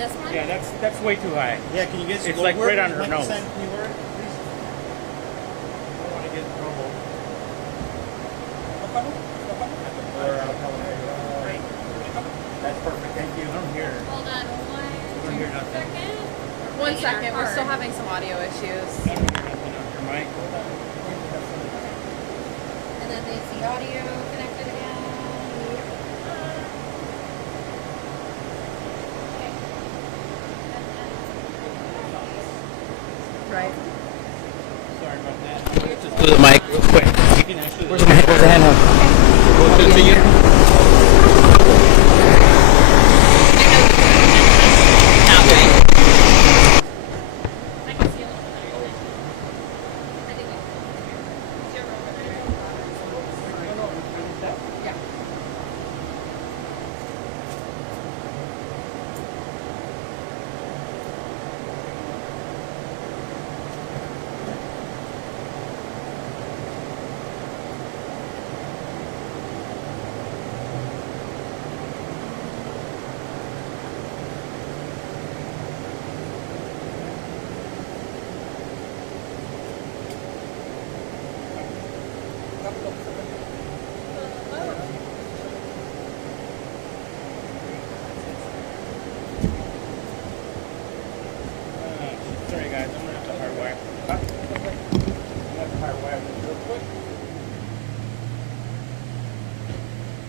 This one? Yeah, that's way too high. Yeah, can you get It's like right on her nose. Can you wear it, please? I don't want to get in trouble. That's perfect. Thank you. I'm here. Hold on Don't hear nothing. second. One second, we're still having some audio issues. I don't hear nothing on your mic. And then there's the audio connected again. Right. Sorry about that. Just do the mic real quick. You can actually. Where's the handheld? Closer to you. I can see a little bit better. I think it's your Yeah. Sorry guys, I'm gonna have to hardwire. I'm gonna have to hardwire this real quick.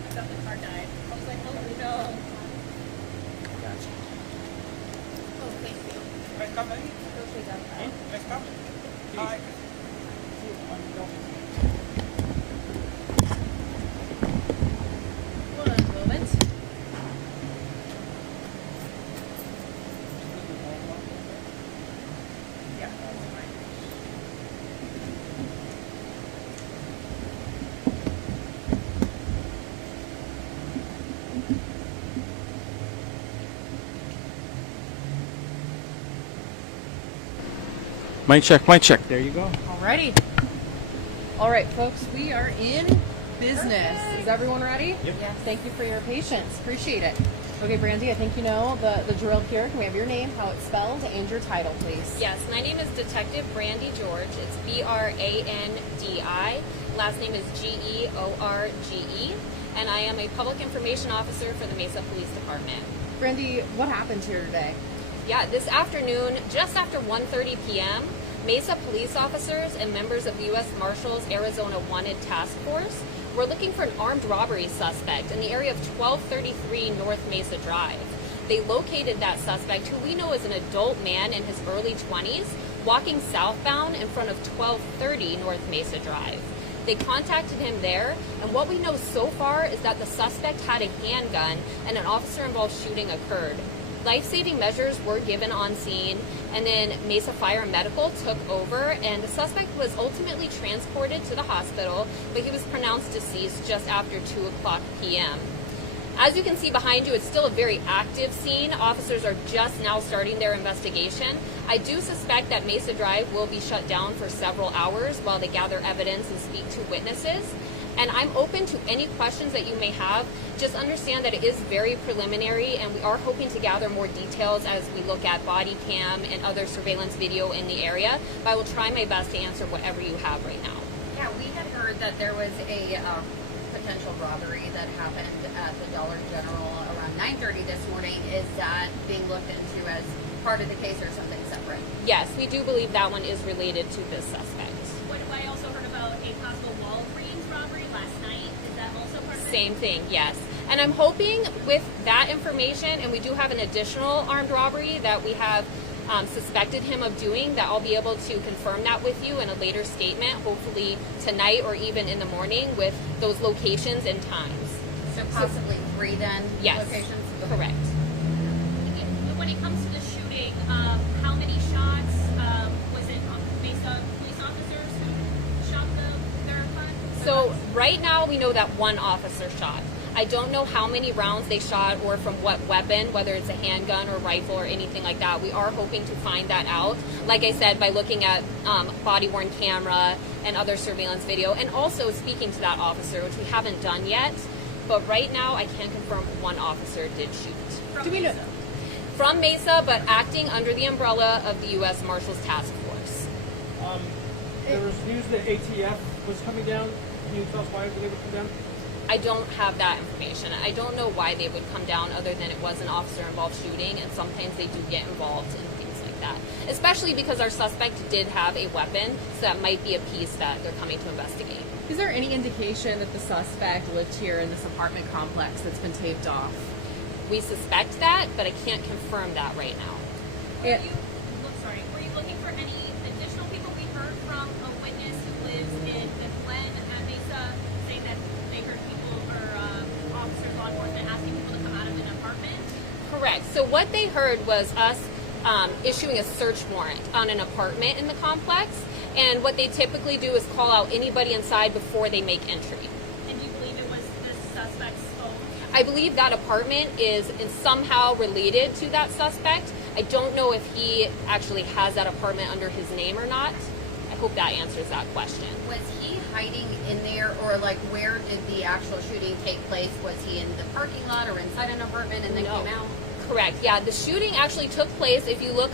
I thought the car died. I was like, oh no. Gotcha. Oh, thank you. Nice company. Nice company. Hi. Hold on a moment. Yeah, that's fine. Mic check, mic check. There you go. Alrighty. All right, folks, we are in business. Is everyone ready? Yep. Yes. Thank you for your patience. Appreciate it. Okay, Brandy, I think you know the drill here. Can we have your name, how it's spelled, and your title, please? Yes, my name is Detective Brandy George. It's B-R-A-N-D-I. Last name is G-E-O-R-G-E. And I am a public information officer for the Mesa Police Department. Brandy, what happened here today? Yeah, this afternoon, just after 1:30 p.m., Mesa police officers and members of the U.S. Marshals Arizona Wanted Task Force were looking for an armed robbery suspect in the area of 1233 North Mesa Drive. They located that suspect, who we know is an adult man in his early 20s, walking southbound in front of 1230 North Mesa Drive. They contacted him there, and what we know so far is that the suspect had a handgun and an officer-involved shooting occurred. Life-saving measures were given on scene, and then Mesa Fire and Medical took over, and the suspect was ultimately transported to the hospital, but he was pronounced deceased just after 2 o'clock p.m. As you can see behind you, it's still a very active scene. Officers are just now starting their investigation. I do suspect that Mesa Drive will be shut down for several hours while they gather evidence and speak to witnesses. And I'm open to any questions that you may have. Just understand that it is very preliminary, and we are hoping to gather more details as we look at body cam and other surveillance video in the area. But I will try my best to answer whatever you have right now. Yeah, we had heard that there was a potential robbery that happened at the Dollar General around 9:30 this morning. Is that being looked into as part of the case or something separate? Yes, we do believe that one is related to this suspect. What I also heard about a possible Walgreens robbery last night. Is that also part of it? Same thing, yes. And I'm hoping with that information, and we do have an additional armed robbery that we have suspected him of doing, that I'll be able to confirm that with you in a later statement, hopefully tonight or even in the morning, with those locations and times. So possibly 3 then Yes, locations? correct. But when it comes to the shooting, how many shots was it based on police officers who shot their front? So right now we know that one officer shot. I don't know how many rounds they shot or from what weapon, whether it's a handgun or rifle or anything like that. We are hoping to find that out, like I said, by looking at body-worn camera and other surveillance video, and also speaking to that officer, which we haven't done yet. But right now I can confirm one officer did shoot. Do we know? from Mesa, but acting under the umbrella of the U.S. Marshals Task Force. There was news that ATF was coming down. Can you tell us why they would come down? I don't have that information. I don't know why they would come down other than it was an officer-involved shooting, and sometimes they do get involved in things like that. Especially because our suspect did have a weapon, so that might be a piece that they're coming to investigate. Is there any indication that the suspect lived here in this apartment complex that's been taped off? We suspect that, but I can't confirm that right now. Were you looking for any additional people? We heard from a witness who lives in Glen at Mesa saying that they heard people or officers, law enforcement asking people to come out of an apartment. Correct. So what they heard was us issuing a search warrant on an apartment in the complex, and what they typically do is call out anybody inside before they make entry. And do you believe it was the suspect's phone? I believe that apartment is somehow related to that suspect. I don't know if he actually has that apartment under his name or not. I hope that answers that question. Was he hiding in there, or like where did the actual shooting take place? Was he in the parking lot or inside an apartment and then No. came out? Correct. Yeah, the shooting actually took place. If you look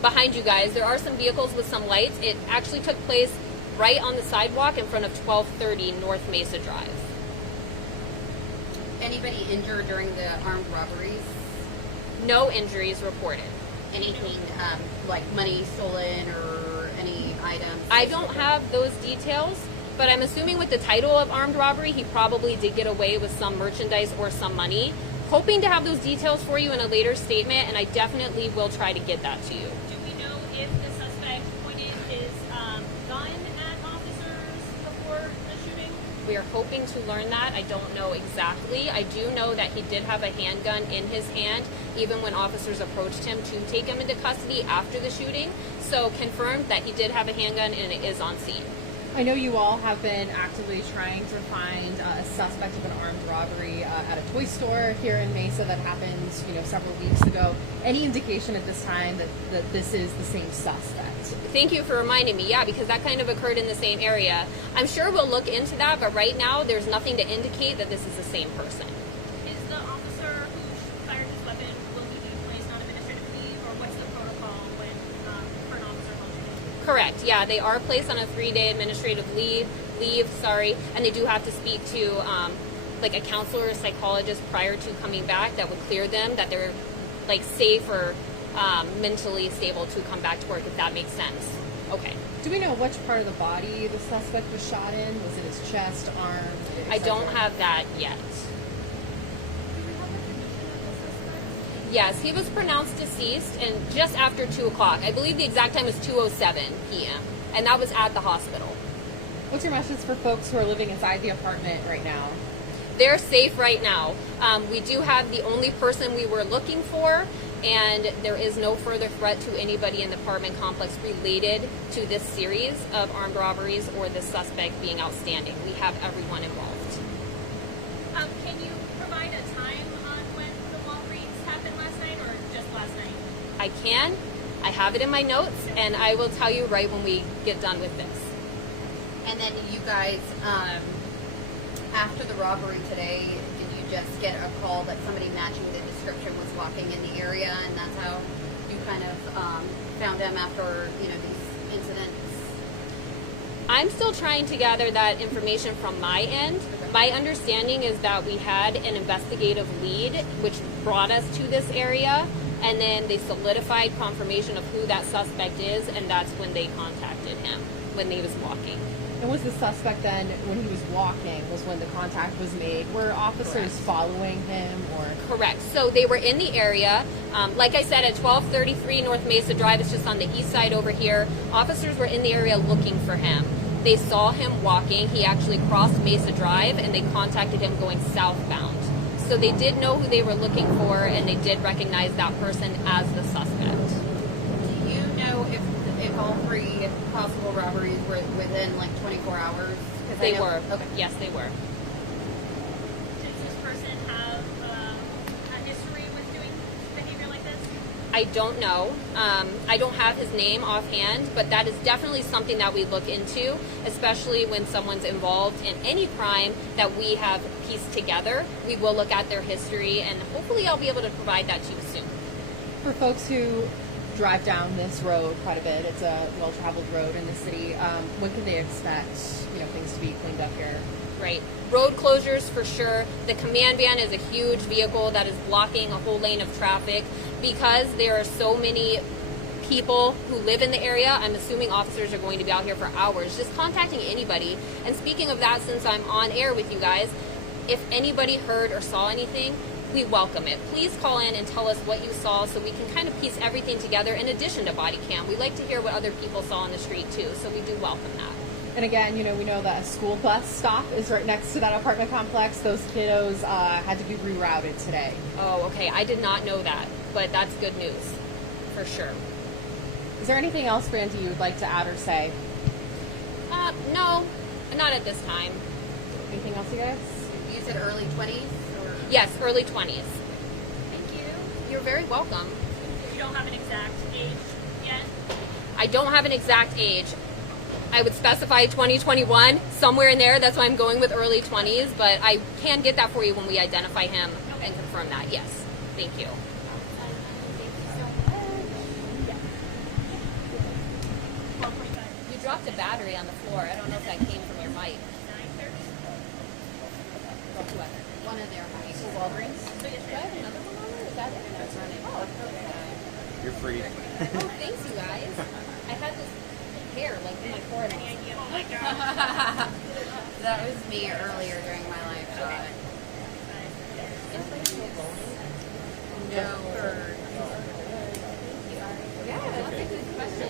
behind you guys, there are some vehicles with some lights. It actually took place right on the sidewalk in front of 1230 North Mesa Drive. Anybody injured during the armed robberies? No injuries reported. Anything like money stolen or any items? I don't have those details, but I'm assuming with the title of armed robbery, he probably did get away with some merchandise or some money. Hoping to have those details for you in a later statement, and I definitely will try to get that to you. Do we know if the suspect pointed his gun at officers before the shooting? We are hoping to learn that. I don't know exactly. I do know that he did have a handgun in his hand, even when officers approached him to take him into custody after the shooting. So confirmed that he did have a handgun and it is on scene. I know you all have been actively trying to find a suspect of an armed robbery at a toy store here in Mesa that happened, several weeks ago. Any indication at this time that this is the same suspect? Thank you for reminding me. Yeah, because that kind of occurred in the same area. I'm sure we'll look into that, but right now there's nothing to indicate that this is the same person. Is the officer who fired his weapon, will he be placed on administrative leave, or what's the protocol when for an officer involved? Correct. Yeah, they are placed on a 3-day administrative leave, and they do have to speak to like a counselor or psychologist prior to coming back that would clear them that they're like safe or mentally stable to come back to work, if that makes sense. Okay. Do we know which part of the body the suspect was shot in? Was it his chest, arm? I don't have that yet. Yes, he was pronounced deceased and just after 2 o'clock. I believe the exact time was 2:07 p.m. and that was at the hospital. What's your message for folks who are living inside the apartment right now? They're safe right now. We do have the only person we were looking for, and there is no further threat to anybody in the apartment complex related to this series of armed robberies or the suspect being outstanding. We have everyone involved. Can you provide a time on when the Walgreens happened last night, or just last night? I can. I have it in my notes, and I will tell you right when we get done with this. And then you guys, after the robbery today, did you just get a call that somebody matching the description was walking in the area, and that's how you kind of found them after these incidents? I'm still trying to gather that information from my end. Okay. My understanding is that we had an investigative lead, which brought us to this area, and then they solidified confirmation of who that suspect is, and that's when they contacted him, when he was walking. And was the suspect then, when he was walking, was when the contact was made? Were officers following him, or? Correct. So they were in the area. Like I said, at 1233 North Mesa Drive, it's just on the east side over here. Officers were in the area looking for him. They saw him walking. He actually crossed Mesa Drive, and they contacted him going southbound. So they did know who they were looking for, and they did recognize that person as the suspect. Do you know if all three possible robberies were within like 24 hours? 'Cause They I know- were. Okay. Yes, they were. Does this person have a history with doing behavior like this? I don't know. I don't have his name offhand, but that is definitely something that we look into, especially when someone's involved in any crime that we have pieced together. We will look at their history, and hopefully I'll be able to provide that to you soon. For folks who drive down this road quite a bit, it's a well-traveled road in the city. When can they expect, things to be cleaned up here? Right. Road closures for sure. The command van is a huge vehicle that is blocking a whole lane of traffic because there are so many people who live in the area. I'm assuming officers are going to be out here for hours just contacting anybody. And speaking of that, since I'm on air with you guys, if anybody heard or saw anything, we welcome it. Please call in and tell us what you saw so we can kind of piece everything together in addition to body cam. We like to hear what other people saw on the street too, so we do welcome that. And again, we know that a school bus stop is right next to that apartment complex. Those kiddos had to be rerouted today. Oh, okay. I did not know that, but that's good news for sure. Is there anything else, Brandy, you would like to add or say? No, not at this time. Anything else, you guys? You said early 20s? Or? Yes, early 20s. Thank you. You're very welcome. You don't have an exact age yet? I don't have an exact age. I would specify 2021, somewhere in there. That's why I'm going with early 20s, but I can get that for you when we identify him and confirm that. Yes. Thank you. You dropped a battery on the floor. I don't know if that came from your mic. One of their mics. Walgreens? Do I have another one on there? Is that it? No, it's running. Oh, okay. You're free. Oh, thanks, you guys. I had this hair like in my forehead. Oh my god. That was me earlier during my live shot. No. Yeah, that's a good